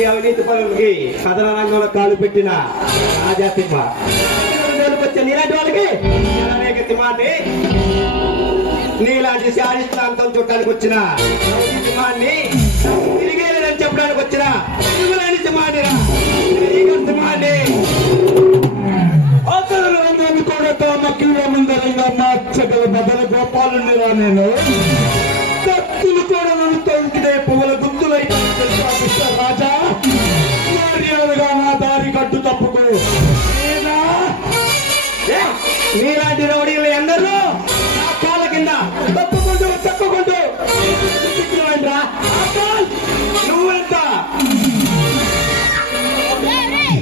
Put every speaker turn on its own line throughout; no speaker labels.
ఇలాంటి అవినీతి పనులకి కథన రంగంలో కాలు పెట్టిన రాజాసింహ నీలాంటి వాళ్ళకి అనేక సింహాన్ని నీలాంటి శారీస్తాంతం చూడటానికి వచ్చిన సింహాన్ని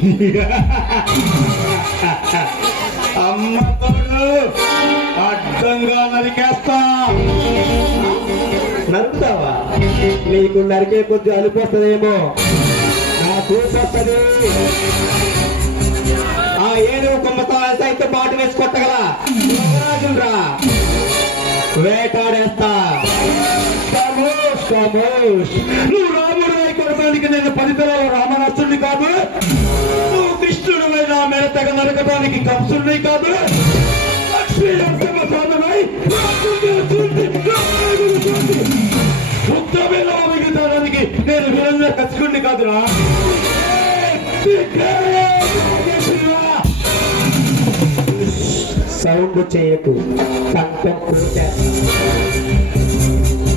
అమ్మ తోడు అడ్డంగా నరికేస్తా.
నరుకుతావా? నీకు నరికే కొద్ది అనిపిస్తుందేమో. నా చూసొస్తుంది ఆ ఏడు కుమ్మతో అయితే పాటు వేసి కొట్టగల యువరాజులరా వేటాడేస్తా.
సమోష్ ఖమోష్. నువ్వు రాముడు అయి కొడతానికి నేను పదితరాల రామనాథుడిని మెరతగ నరకడానికి కంసుడిని కాదు. లక్ష్మీ నరసింహ సాధనై ఉత్తమేలా మిగతాడానికి నేను వీరంగా కచ్చుకుండి కాదురా.
సౌండ్ చేయకు.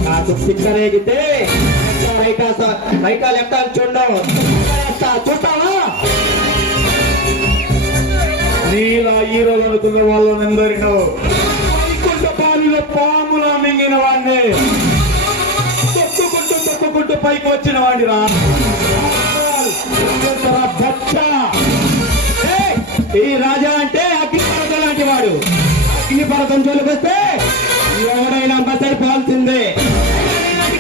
నాకు చిక్కరేగితే రైకాలు ఎట్టా చూడవు చూస్తావా?
హీరోలు వాళ్ళందరినో వాళ్ళని వైకుంఠ పాలిలో పాములా మింగిన వాడిని. తొక్కుకుంటూ తొక్కుకుంటూ పైకి వచ్చిన వాడి రా.
ఈ రాజా అంటే అగ్నిపరత లాంటి వాడు. అగ్నిపరతం జోలికి ఎవడైనా బసరి పోవాల్సిందే ఇలాంటి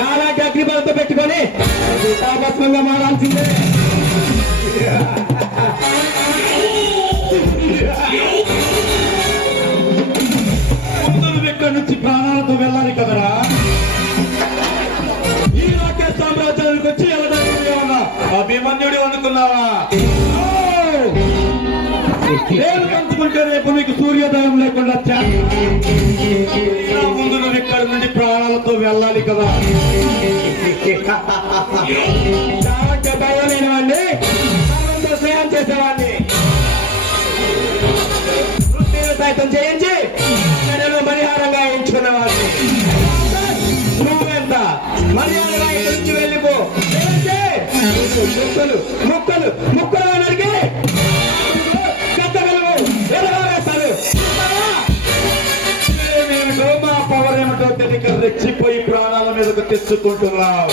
నాలాంటి అగ్నిపరత పెట్టుకొని తాపస్వంగా మారాల్సిందే.
ఇక్కడ నుంచి ప్రాణాలతో వెళ్ళాలి కదరా? ఈ రాకేష్ సామ్రాజ్యానికి వచ్చి వెళ్ళడానికి ఏమన్నా అభిమన్యుడు అనుకున్నావా? నేను పంచుకుంటే రేపు మీకు సూర్యోదయం లేకుండా ముందు నువ్వు ఇక్కడి నుండి ప్రాణాలతో వెళ్ళాలి కదా?
ముక్కలు ముక్కలు ముక్కలు నరికి కత్తగలవు ఎరగారేస్తాడు
ఏమేమిటో మా పవర్ ఏమిటో తెలియక రెచ్చిపోయి ప్రాణాల మీదకు తెచ్చుకుంటున్నావు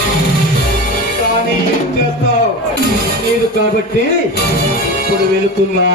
కానీ ఏం చేస్తావు? లేదు కాబట్టి ఇప్పుడు వెళుతున్నా.